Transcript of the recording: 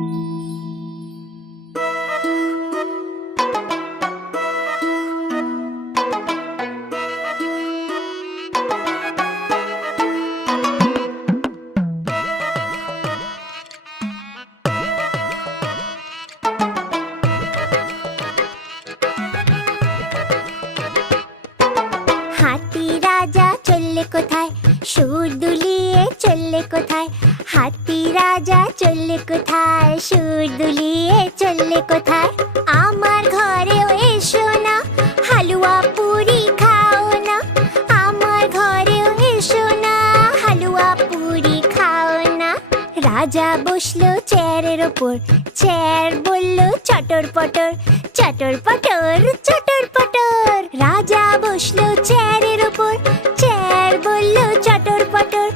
হাতি রাজা চললে কোথায়, সুর দুলিয়ে চললে কোথায়? হাতি রাজা চললে কোথায়, সুর দুলিয়ে চললে কোথায়? আমার ঘরেও এসো না, হালুয়া পুরি খাও না। আমার ঘরেও এসো না, হালুয়া পুরি খাও না। রাজা বসলো চেয়ারের ওপর, চেয়ার বলল চটর পটর, চটর পটর, চটর পটর। রাজা বসলো চেয়ারের ওপর, চেয়ার বলল চটর পটর,